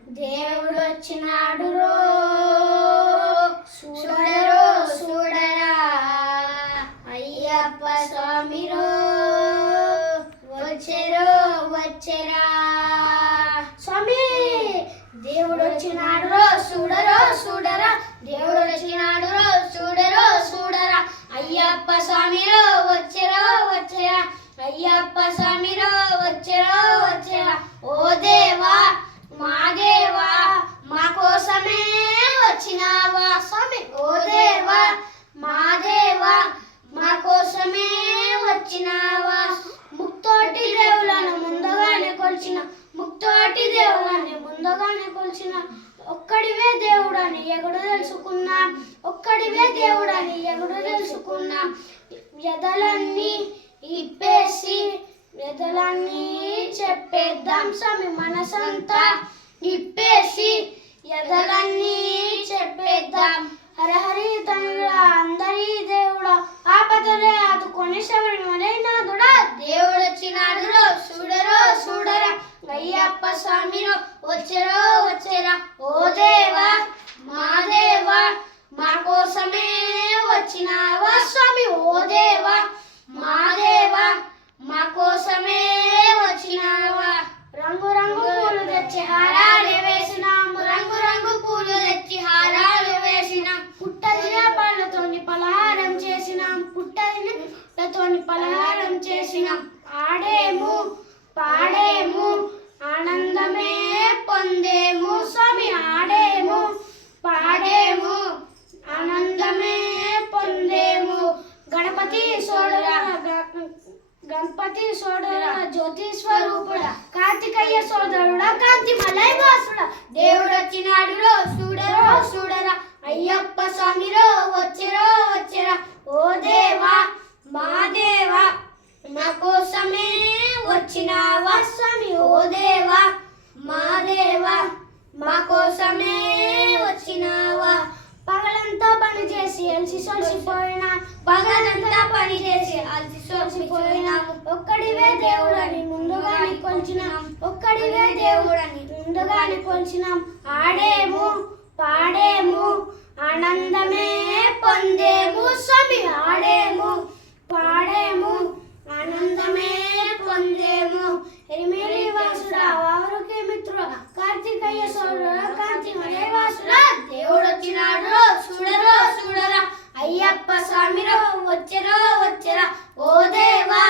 దేవుడు వచ్చినాడు రో చూడరో చూడరా అయ్యప్ప స్వామి రో వచ్చెరో వచ్చెరా స్వామి దేవుడు వచ్చినాడు రో చూడరో చూడరా దేవుడు వచ్చినాడు రో చూడరో చూడరా అయ్యప్ప స్వామి రో వచ్చెరో వచ్చెరా అయ్యప్ప స్వామి రో వచ్చెరో వచ్చెరా ఓ దేవా మా దేవా మా కోసమే వచ్చినావా స్వామి ఓ దేవా మా దేవా మా కోసమే వచ్చినావా ముక్తోటి దేవులను ముందుగానే కొలిచిన ముక్తోటి దేవులని ముందుగానే కొలిచిన ఒక్కడివే దేవుడని ఎగుడు తెలుసుకున్నాం ఒక్కడివే దేవుడని ఎగుడు తెలుసుకున్నాం ఎదలన్నీ ఇప్పేసి ఎదలన్నీ చెప్పేద్దాం స్వామి మనసంతా ఇప్పేసి ఎదలన్నీ చెప్పేద్దాం హరహరి తండ్రి అందరి దేవుడా ఆపదలే ఆదుకొని శబరిమలై నాదుడా దేవుడు వచ్చినాడు రో చూడరో చూడరా అయ్యప్ప స్వామిరో వచ్చెరో వచ్చెరా ఓ దేవా మా దేవా మా కోసమే వచ్చినావా స్వామి ఓ దేవా మా దేవా మా కోసమే వచ్చినావా రంగు రంగు పూలు తెచ్చి హారాలు వేసినాము రంగు రంగు పూలు తెచ్చి హారాలు వేసినాం పుట్టదిన పళ్ళతోని పలహారం చేసినాం పుట్టదిన పళ్ళతోని పలహారం చేసినాం ఆడేము పాడేము ఆనందమే పొందేము స్వామి ఆడేము పాడేము ఆనందమే పొందేము గణపతి సోదరుడా జ్యోతి స్వరూపుడా కార్తికేయ సోదరుడా కాంతి మలై వాసుడా దేవుడు వచ్చినాడు రో చూడరో చూడరా అయ్యప్ప స్వామిరో వచ్చెరో వచ్చెరా ఓ దేవా మా దేవా మా కోసమే వచ్చినావా స్వామి ఓ దేవా మా దేవా మా కోసమే వచ్చినావా పగలంతా పని చేసి అలసి సొలసిపోయినా పగలంతా పని చేసి అలసి సొలసిపోయినా ఒక్కడివే దేవుడని ముందుగానే కొలిచినాం ఒక్కడివే దేవుడని ముందుగానే కొలిచినాం ఆడేము పాడేము ఆనందమే పొందేము స్వామి ఆడేము పాడేము ఆనందమే పొందేము ఎరిమేలి వాసుడా వావరుకి మిత్రుడా కార్తికేయ సోదరుడా కాంతి మలై వాసుడా దేవుడు వచ్చినాడు చూడరో చూడరా అయ్యప్ప స్వామిరో వచ్చెరో వచ్చెరా ఓ దేవా